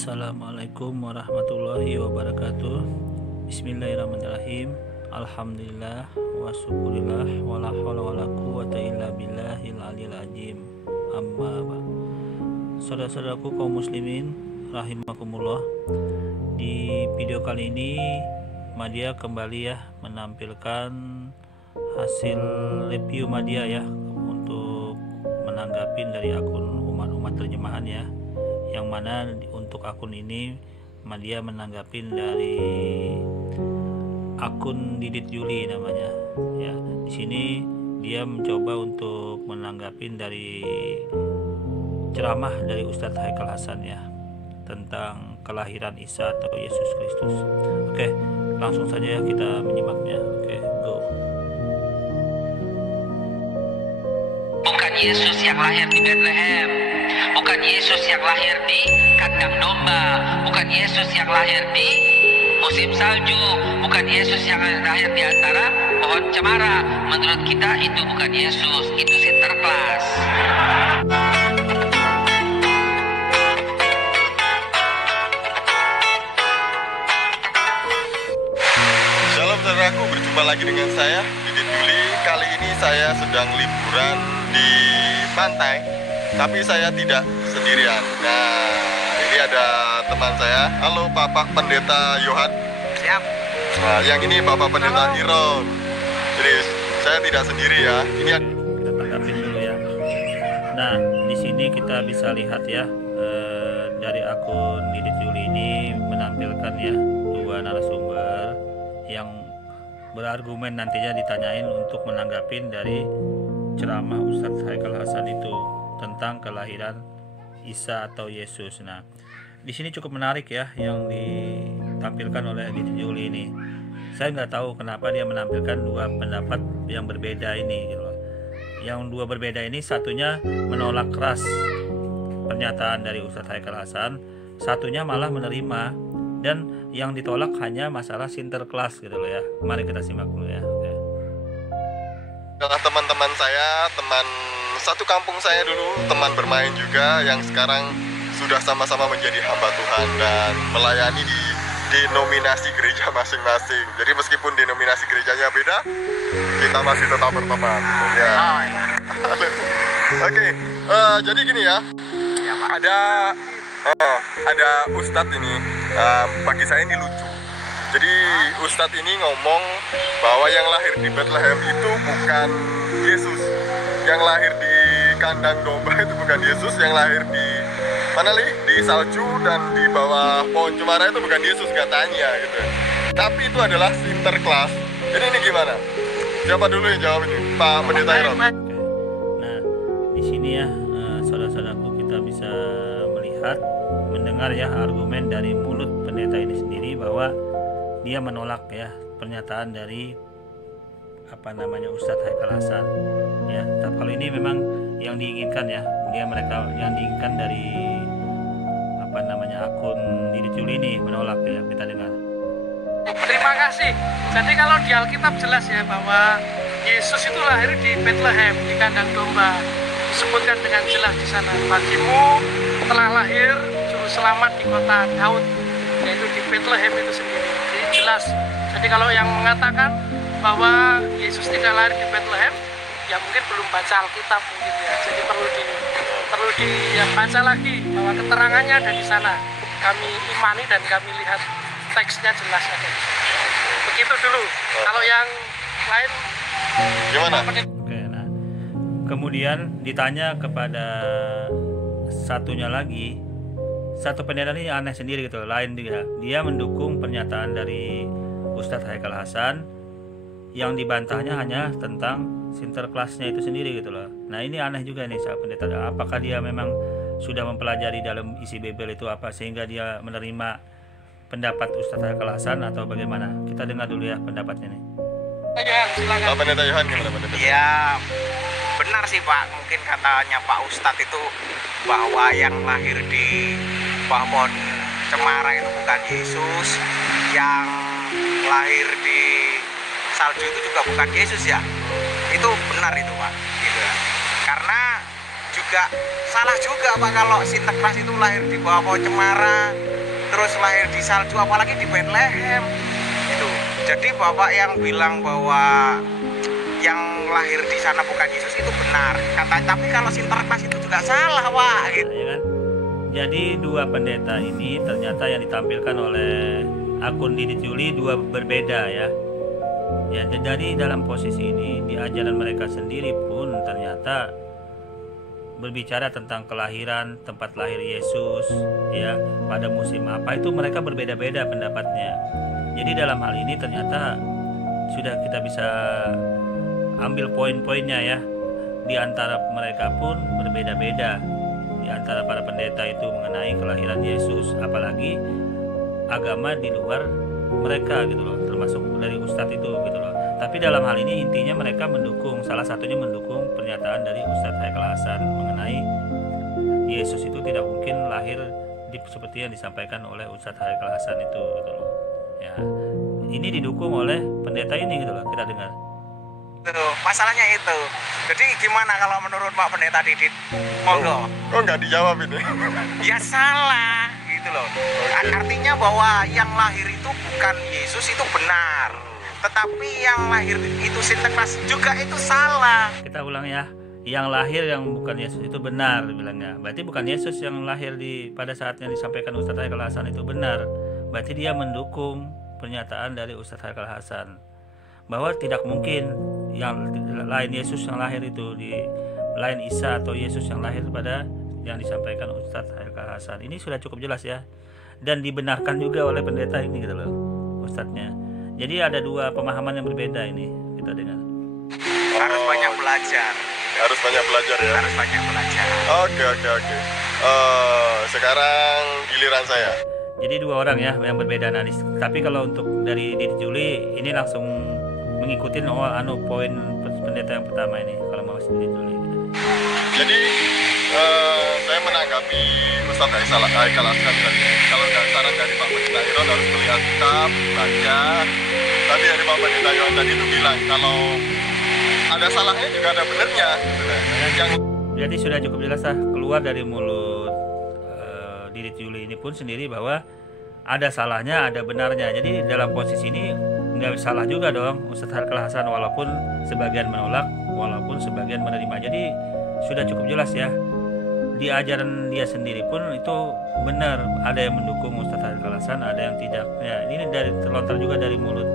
Assalamualaikum warahmatullahi wabarakatuh. Bismillahirrahmanirrahim. Alhamdulillah wa syukurillah wa la haula wa la quwwata illa billahil aliyil azim. Amma ba'd. Saudara-saudaraku kaum muslimin rahimakumullah. Di video kali ini Madya kembali ya menampilkan hasil review Madya ya untuk menanggapi dari akun umat-umat terjemahan ya. Yang mana untuk akun ini Madya menanggapi dari akun Didit Yuli namanya ya. Di sini dia mencoba untuk menanggapi dari ceramah dari Ustadz Haikal Hasan ya tentang kelahiran Isa atau Yesus Kristus. Oke, langsung saja ya kita menyimaknya. Oke, go. Bukan Yesus yang lahir di Bethlehem, bukan Yesus yang lahir di kandang domba, bukan Yesus yang lahir di musim salju, bukan Yesus yang lahir di antara pohon cemara. Menurut kita itu bukan Yesus, itu Sinterklas. Shalom saudaraku, berjumpa lagi dengan saya Didit Yuli. Kali ini saya sedang liburan di pantai, tapi saya tidak sendirian. Nah, ini ada teman saya. Halo Bapak Pendeta Yohan. Siap. Nah, yang ini Bapak Pendeta Iron. Jadi saya tidak sendiri ya. Ini Kita tanggapin dulu ya. Nah, di sini kita bisa lihat ya dari akun Didit Yuli ini menampilkan ya dua narasumber yang berargumen nantinya ditanyain untuk menanggapi dari ceramah Ustadz Haikal Hasan itu tentang kelahiran Isa atau Yesus. Nah, di sini cukup menarik ya yang ditampilkan oleh Didit Yuli ini. Saya nggak tahu kenapa dia menampilkan dua pendapat yang berbeda ini gitu loh. Yang dua berbeda ini satunya menolak keras pernyataan dari Ustadz Haikal Hasan, satunya malah menerima, dan yang ditolak hanya masalah Sinterklas gitu loh ya. Mari kita simak dulu ya. Oke. adalah teman-teman saya, teman satu kampung saya dulu, teman bermain juga yang sekarang sudah sama-sama menjadi hamba Tuhan dan melayani di denominasi gereja masing-masing. Jadi meskipun denominasi gerejanya beda, kita masih tetap berteman. Ya. Oke, jadi gini ya, ada Ustadz ini, bagi saya ini lucu. Jadi Ustadz ini ngomong bahwa yang lahir di Bethlehem itu bukan Yesus, yang lahir di kandang domba itu bukan Yesus, yang lahir di mana li? Di salju dan di bawah pohon cemara itu bukan Yesus katanya gitu. Tapi itu adalah Sinterklas. Jadi ini gimana? Siapa dulu yang jawab ini? Pak Pendeta Iron. Oke. Nah, di sini ya saudara-saudaraku kita bisa melihat, mendengar ya argumen dari mulut pendeta ini sendiri bahwa dia menolak ya pernyataan dari Ustadz Haikal Hasan ya. Tapi kalau ini memang yang diinginkan ya, mereka yang diinginkan dari akun Didit Yuli ini menolak ya. Kita dengar. Terima kasih. Jadi kalau di Alkitab jelas ya bahwa Yesus itu lahir di Bethlehem, di kandang domba. Disebutkan dengan jelas di sana, bagimu telah lahir juru selamat di kota Daud, yaitu di Bethlehem itu sendiri. Jadi jelas. Jadi kalau yang mengatakan bahwa Yesus tidak lahir di Bethlehem, ya mungkin belum baca Alkitab mungkin ya. Jadi perlu dibaca lagi bahwa keterangannya ada di sana. Kami imani dan kami lihat teksnya jelas ada. Begitu dulu. Kalau yang lain Gimana? Oke, nah kemudian ditanya kepada satunya lagi, satu pendeta ini aneh sendiri gitu, lain dia mendukung pernyataan dari Ustadz Haikal Hasan, yang dibantahnya hanya tentang Sinterklasnya itu sendiri gitu loh. Nah ini aneh juga nih saat pendeta, apakah dia memang sudah mempelajari dalam isi Bible itu apa sehingga dia menerima pendapat Ustadz Haikal Hasan atau bagaimana? Kita dengar dulu ya pendapatnya nih. silakan. Pak Pendeta Yohan gimana Pendeta? Ya benar sih Pak, mungkin katanya Pak Ustadz itu bahwa yang lahir di bawah pohon cemara itu bukan Yesus, yang lahir di salju itu juga bukan Yesus ya. Itu benar itu Pak gitu ya. Karena juga salah juga Pak kalau Sinterklas itu lahir di bawah pohon cemara, terus lahir di salju, apalagi di Bethlehem itu. Jadi bapak yang bilang bahwa yang lahir di sana bukan Yesus itu benar kata, tapi kalau Sinterklas itu juga salah Pak gitu. Ya kan? Jadi dua pendeta ini ternyata yang ditampilkan oleh akun Didit Yuli dua berbeda ya. Ya, jadi dalam posisi ini di ajaran mereka sendiri pun ternyata berbicara tentang kelahiran, tempat lahir Yesus ya, pada musim apa itu mereka berbeda-beda pendapatnya. Jadi dalam hal ini ternyata sudah kita bisa ambil poin-poinnya ya. Di antara mereka pun berbeda-beda. Di antara para pendeta itu mengenai kelahiran Yesus, apalagi agama di luar mereka gitu loh, termasuk dari Ustadz itu gitu loh. Tapi dalam hal ini intinya mereka mendukung, salah satunya mendukung pernyataan dari Ustadz Haikal Hasan mengenai Yesus itu tidak mungkin lahir seperti yang disampaikan oleh Ustadz Haikal Hasan itu gitu loh. Ya, ini didukung oleh pendeta ini gitu loh, kita dengar. Tuh, masalahnya itu. Jadi gimana kalau menurut Pak Pendeta Didit? Monggo. Kok nggak dijawab ini? Ya salah gitu loh. Artinya bahwa yang lahir itu bukan Yesus itu benar. Tetapi yang lahir itu Sinterklas juga itu salah. Kita ulang ya. Yang lahir yang bukan Yesus itu benar bilangnya. Berarti bukan Yesus yang lahir pada saat yang disampaikan Ustadz Haikal Hasan itu benar. Berarti dia mendukung pernyataan dari Ustadz Haikal Hasan bahwa tidak mungkin yang lain Yesus yang lahir itu lain Isa atau Yesus yang lahir pada yang disampaikan Ustadz Haikal Hasan. Ini sudah cukup jelas ya, dan dibenarkan juga oleh pendeta ini gitu loh, Ustadznya. Jadi ada dua pemahaman yang berbeda ini kita dengar. Harus banyak belajar. Harus banyak belajar ya. Harus banyak belajar. Oke. Sekarang giliran saya. Jadi dua orang ya yang berbeda analis. Tapi kalau untuk dari Didit Yuli ini langsung mengikuti poin pendeta yang pertama ini kalau mau Didit Yuli. Jadi saya menanggapi Ustadz Haikal Hasan tadi. Kalau saran dari Pak Pendeta Iron harus melihat kitab, baca. Tadi dari Pak Pendeta Iron tadi itu bilang kalau ada salahnya juga ada benernya. Jadi sudah cukup jelas lah keluar dari mulut Didit Yuli ini pun sendiri bahwa ada salahnya, ada benarnya. Jadi dalam posisi ini nggak salah juga dong Ustadz Haikal Hasan, walaupun sebagian menolak, walaupun sebagian menerima. Jadi sudah cukup jelas ya, di ajaran dia sendiri pun itu benar, ada yang mendukung Ustadz Haikal Hasan, ada yang tidak ya. Ini dari terlontar juga dari mulut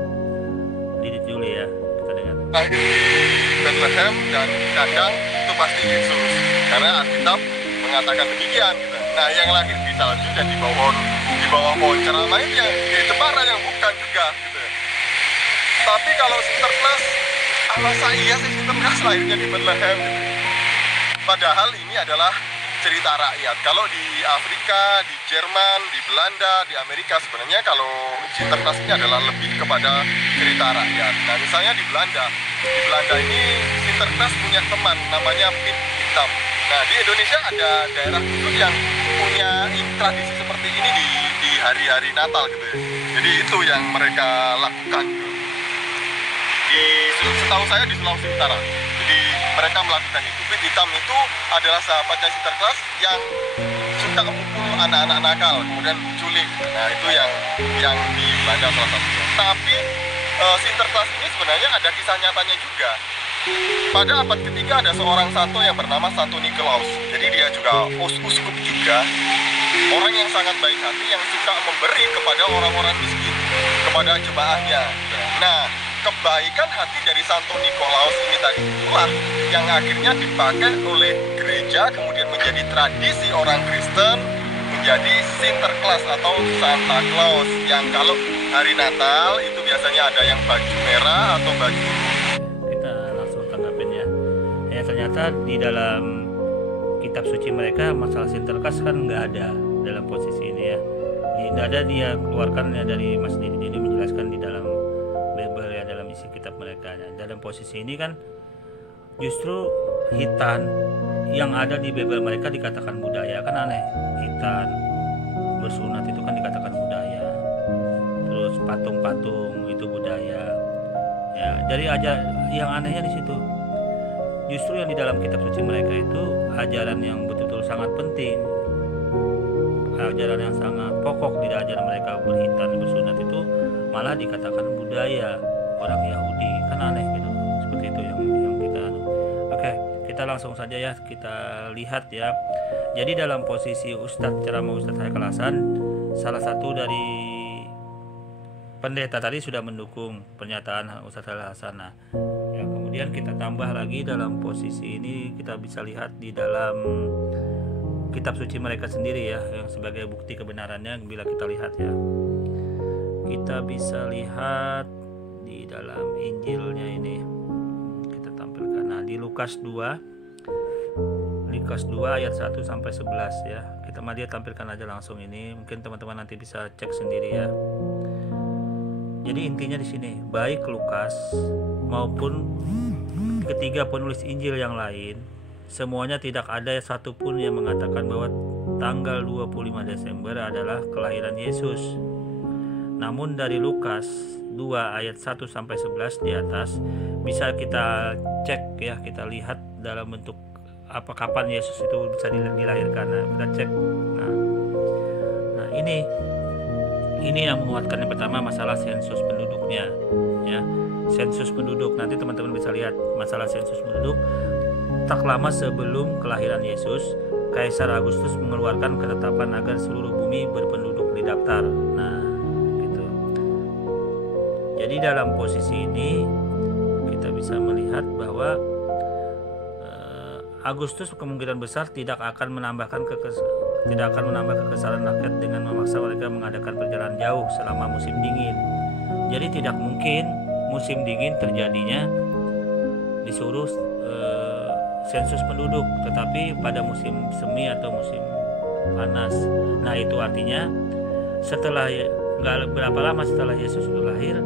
Didit Yuli ya, kita dengar. Lahir di Bethlehem dan kandang itu pasti Yesus, karena Alkitab mengatakan demikian gitu. Nah, yang lahir di salju dan di bawah pohon ceramah itu yang di Jepara yang bukan juga gitu. Tapi kalau Sinterklas, masa iya sih Sinterklas lahirnya di Bethlehem gitu. Padahal ini adalah cerita rakyat. Kalau di Afrika, di Jerman, di Belanda, di Amerika sebenarnya kalau Sinterklas ini adalah lebih kepada cerita rakyat. Nah, misalnya di Belanda ini Sinterklas punya teman namanya Pit Hitam. Nah, di Indonesia ada daerah khusus yang punya tradisi seperti ini di hari-hari Natal gitu ya. Jadi itu yang mereka lakukan gitu. Setahu saya di Sulawesi Utara. Jadi mereka melakukan itu. Pit Hitam itu adalah sahabatnya Sinterklas yang suka memukul anak-anak nakal, kemudian culik. Nah, itu yang di Belanda salah satunya. Tapi Sinterklas ini sebenarnya ada kisah nyatanya juga. Pada abad ketiga ada seorang santo yang bernama Santo Nikolaus. Jadi dia juga uskup juga, orang yang sangat baik hati yang suka memberi kepada orang-orang miskin, kepada jemaahnya. Nah, kebaikan hati dari Santo Nikolaus ini tadi itulah yang akhirnya dipakai oleh gereja, kemudian menjadi tradisi orang Kristen, menjadi Sinterklas atau Santa Claus, yang kalau hari Natal itu biasanya ada yang baju merah atau baju. Kita langsung tanggapin ya. Ya ternyata di dalam kitab suci mereka masalah Sinterklas kan nggak ada dalam posisi ini ya. Tidak ada dia keluarkan ya dari Mas Didit ini menjelaskan di dalam Bible ya, dalam isi kitab mereka. Dalam posisi ini kan justru hitan yang ada di Bible mereka dikatakan budaya, kan aneh. Hitan bersunat itu kan dikatakan budaya. Terus patung-patung itu budaya. Ya, dari aja yang anehnya di situ. Justru yang di dalam kitab suci mereka itu ajaran yang betul-betul sangat penting. ajaran yang sangat pokok di ajaran mereka berhitan bersunat itu malah dikatakan budaya orang Yahudi, kan aneh gitu. Seperti itu yang kita Oke, kita langsung saja ya kita lihat ya. Jadi dalam posisi ceramah Ustadz Haikal Hasan, salah satu dari pendeta tadi sudah mendukung pernyataan Ustadz Haikal Hasan. Nah, ya kemudian kita tambah lagi dalam posisi ini kita bisa lihat di dalam kitab suci mereka sendiri ya, yang sebagai bukti kebenarannya bila kita lihat ya. Kita bisa lihat di dalam Injilnya ini kita tampilkan. Nah, di Lukas 2 ayat 1 sampai 11 ya. Kita dia tampilkan aja langsung ini. Mungkin teman-teman nanti bisa cek sendiri ya. Jadi intinya di sini, baik Lukas maupun ketiga penulis Injil yang lain, semuanya tidak ada satupun yang mengatakan bahwa tanggal 25 Desember adalah kelahiran Yesus. Namun dari Lukas 2 ayat 1 sampai 11 di atas bisa kita cek ya, kita lihat dalam bentuk kapan Yesus itu bisa dilahirkan. Nah, kita cek. Nah, ini yang menguatkan yang pertama masalah sensus penduduknya ya. Sensus penduduk, nanti teman-teman bisa lihat masalah sensus penduduk. Tak lama sebelum kelahiran Yesus, Kaisar Agustus mengeluarkan ketetapan agar seluruh bumi berpenduduk didaftar. Nah, gitu. Jadi dalam posisi ini kita bisa melihat bahwa Agustus kemungkinan besar tidak akan menambah kekesalan rakyat dengan memaksa mereka mengadakan perjalanan jauh selama musim dingin. Jadi tidak mungkin musim dingin terjadinya disuruh sensus penduduk, tetapi pada musim semi atau musim panas. Nah, itu artinya setelah nggak berapa lama setelah Yesus itu lahir,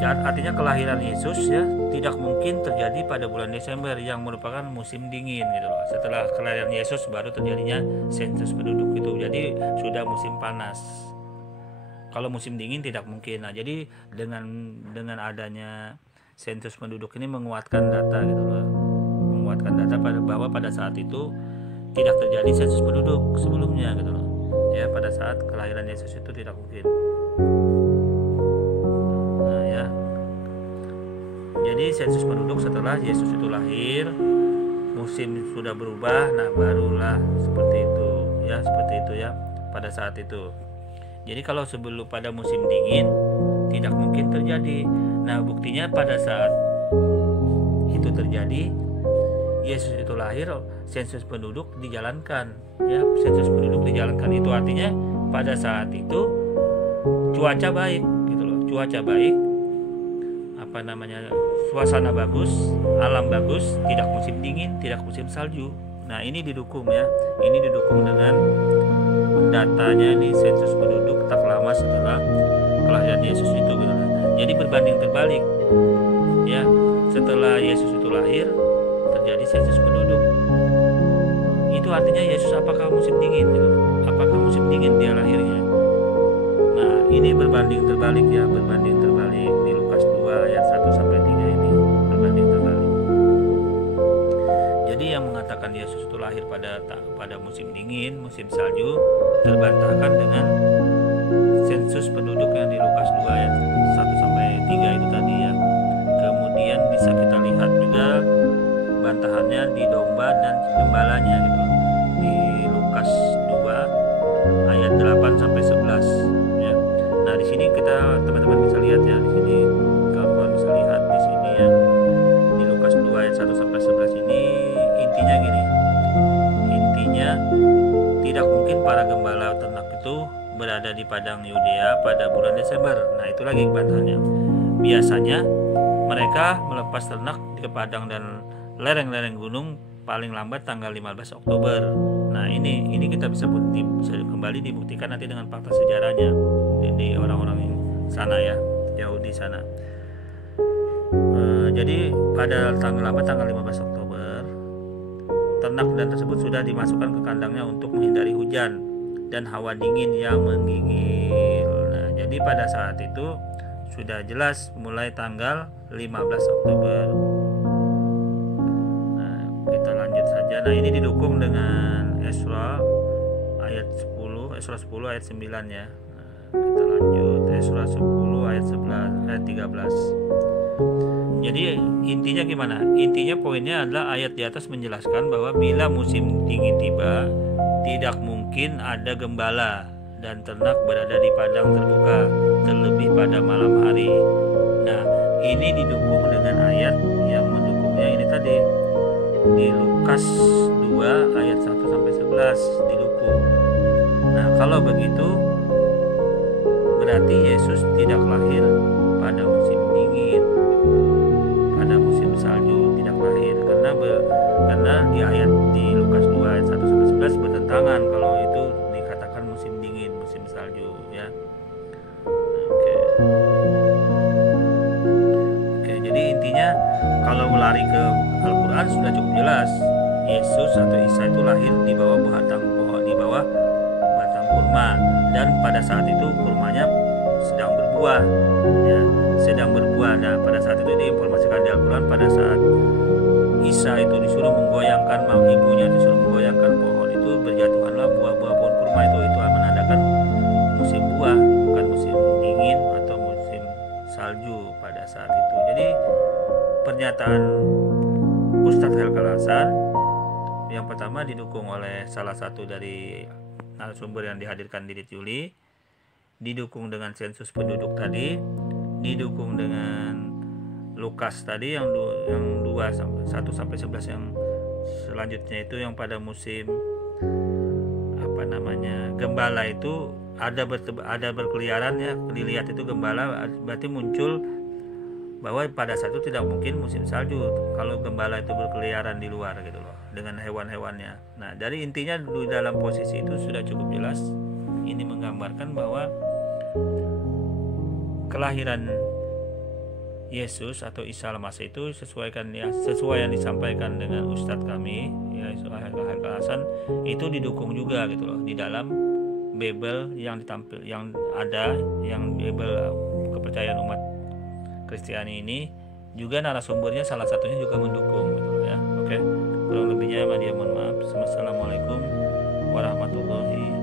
artinya kelahiran Yesus ya tidak mungkin terjadi pada bulan Desember yang merupakan musim dingin gitu loh. Setelah kelahiran Yesus baru terjadinya sensus penduduk itu. Jadi sudah musim panas. Kalau musim dingin tidak mungkin. Nah, jadi dengan adanya sensus penduduk ini menguatkan data gitu loh. Menguatkan data bahwa pada saat itu tidak terjadi sensus penduduk sebelumnya gitu loh. Ya, pada saat kelahiran Yesus itu tidak mungkin. Nah, ya. Jadi sensus penduduk setelah Yesus itu lahir, musim sudah berubah, nah barulah seperti itu ya pada saat itu. Jadi kalau sebelum pada musim dingin tidak mungkin terjadi. Nah, buktinya pada saat itu terjadi, Yesus itu lahir, sensus penduduk dijalankan. Ya, sensus penduduk dijalankan itu artinya pada saat itu cuaca baik gitu loh. Cuaca baik, suasana bagus, alam bagus, tidak musim dingin, tidak musim salju. Nah, ini didukung ya. Ini didukung dengan datanya nih sensus penduduk tak lama setelah kelahiran Yesus itu gitu. Jadi berbanding terbalik. Ya, setelah Yesus itu lahir terjadi sensus penduduk. Itu artinya Yesus apakah musim dingin gitu. Apakah musim dingin dia lahirnya? Nah, ini berbanding terbalik ya, berbanding terbalik di Lukas 2 ayat 1 sampai 3 ini berbanding terbalik. Jadi yang mengatakan Yesus itu lahir pada musim dingin, musim salju terbantahkan dengan sensus penduduk yang di Lukas 2 ayat 1 sampai 3 itu tadi ya. Kemudian bisa kita lihat juga bantahannya di domba dan gembalanya gitu di Lukas 2 ayat 8 sampai 11 ya. Nah, di sini teman-teman bisa lihat ya, di sini kawan-kawan bisa lihat di sini ya. Di Lukas 2 ayat 1 sampai 11 ini intinya gini. Intinya tidak mungkin para gembala ternak itu berada di padang Yudea pada bulan Desember. Nah, itu lagi bantahannya. Biasanya mereka melepas ternak ke padang dan lereng-lereng gunung paling lambat tanggal 15 Oktober. Nah, ini kita bisa kembali dibuktikan nanti dengan fakta sejarahnya di orang-orang sana ya, Yahudi sana. Jadi pada tanggal 15 Oktober ternak dan tersebut sudah dimasukkan ke kandangnya untuk menghindari hujan dan hawa dingin yang menggigil. Nah, jadi pada saat itu sudah jelas mulai tanggal 15 Oktober. Nah, ya. Nah, ini didukung dengan Esra 10 ayat 9 ya. Nah, kita lanjut Esra 10 ayat 13. Jadi intinya gimana? Intinya poinnya adalah ayat di atas menjelaskan bahwa bila musim dingin tiba, tidak mungkin ada gembala dan ternak berada di padang terbuka, terlebih pada malam hari. Nah, ini didukung dengan ayat yang mendukungnya ini tadi di Lukas 2 ayat 1 sampai 11 didukung. Nah, kalau begitu berarti Yesus tidak lahir pada musim dingin, pada musim salju tidak lahir, karena di ayat di Lukas 2 ayat 1 sampai 11 bertentangan kalau itu dikatakan musim dingin, musim salju ya. Oke, jadi intinya kalau lari ke Al-Qur'an sudah cukup jelas. Yesus atau Isa itu lahir di bawah batang kurma, dan pada saat itu kurmanya sedang berbuah ya, sedang berbuah. Nah, pada saat itu diinformasikan di Al-Qur'an pada saat Isa itu disuruh menggoyangkan, ibunya disuruh menggoyangkan pohon itu, berjatuhanlah buah-buah pohon kurma itu menandakan musim buah, bukan musim dingin atau musim salju pada saat itu. Jadi pernyataan Ustadz Haikal Hasan yang pertama didukung oleh salah satu dari narasumber yang dihadirkan Didit Yuli, didukung dengan sensus penduduk tadi, didukung dengan Lukas tadi yang 1 sampai 11 yang selanjutnya itu yang pada musim gembala itu ada berkeliaran ya, dilihat itu gembala, berarti muncul bahwa pada saat itu tidak mungkin musim salju kalau gembala itu berkeliaran di luar gitu loh dengan hewan-hewannya. Nah, dari intinya di dalam posisi itu sudah cukup jelas. Ini menggambarkan bahwa kelahiran Yesus atau Isa Al-Masih itu sesuai yang disampaikan dengan Ustadz kami ya, Haikal Hasan, itu didukung juga gitu loh di dalam Bible yang ada Bible kepercayaan umat Kristiani ini juga narasumbernya salah satunya juga mendukung gitu ya. Oke, kurang lebihnya dia mohon maaf. Wassalamualaikum warahmatullahi